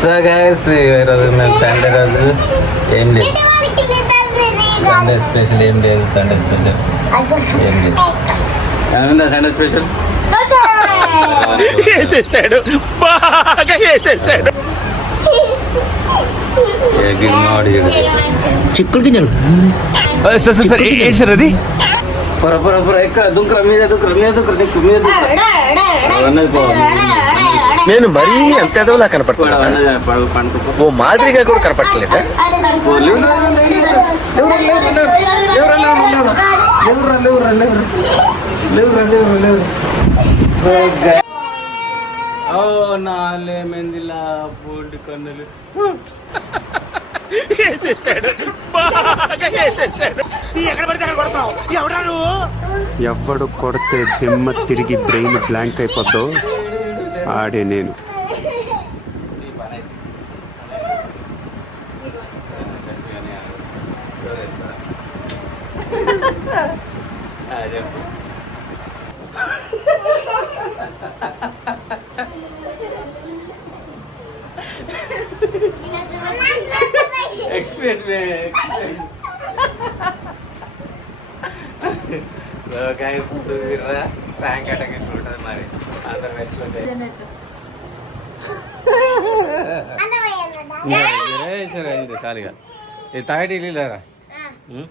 So guys ఈరోజు మేము Sunday రోజు ఏం లేదు. సండే స్పెషల్ ఏం లేదు సండే స్పెషల్ ఏం లేదు. ఏముందా సండే స్పెషల్ వేసేసాడు బాగా వేసేసాడు చిక్కుడు గింజలు సార్ సార్ సార్ ఏంటి సార్ అది? పొర పొర పొర ఎక్కడ దుంకర మీద దుంకర మీద దుంకర నీకు మీద నేను మరీ అంత ఎదవలా కనపడుతున్నాను ఓ మాదిరిగా కూడా కనపడలేదా ఓ నాలే మెందిలా బోల్డ్ కన్నులు వేసేసాడు బాగా వేసేసాడు ఎక్కడ పడితే ఎవడా నువ్వు ఎవడు కొడితే దిమ్మ తిరిగి బ్రెయిన్ బ్లాంక్ అయిపోద్దో ఆడే నేను. ఈ పని சாலிகா இது தாடி இல்லையா ம்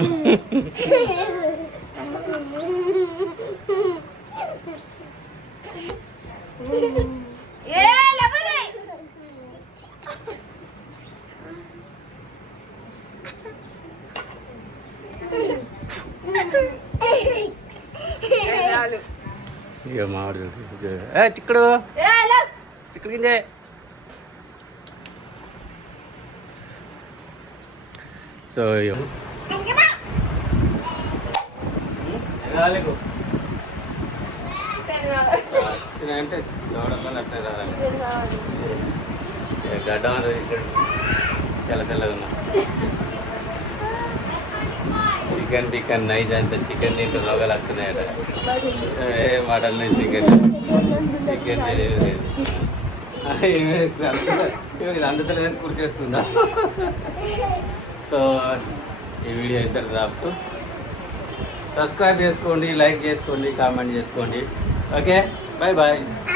Mm-hmm. చిక్కుడు చిక్కుడు గింజే సో అంటే దోడపల్లి అట్లే రావాలి ఇక్కడ తెల్ల తెల్లగా ఉన్నా చికెన్ బికెన్ నైజ్ అంత చికెన్ తింటే రోగాలు వస్తున్నాయట. ఏ మటన్ చికెన్ చికెన్ ఇది అందుతలేదని కుర్చీ చేసుకుందా సో ఈ వీడియో ఇద్దరు దాపుతూ సబ్స్క్రైబ్ చేసుకోండి లైక్ చేసుకోండి కామెంట్ చేసుకోండి. Okay, bye bye.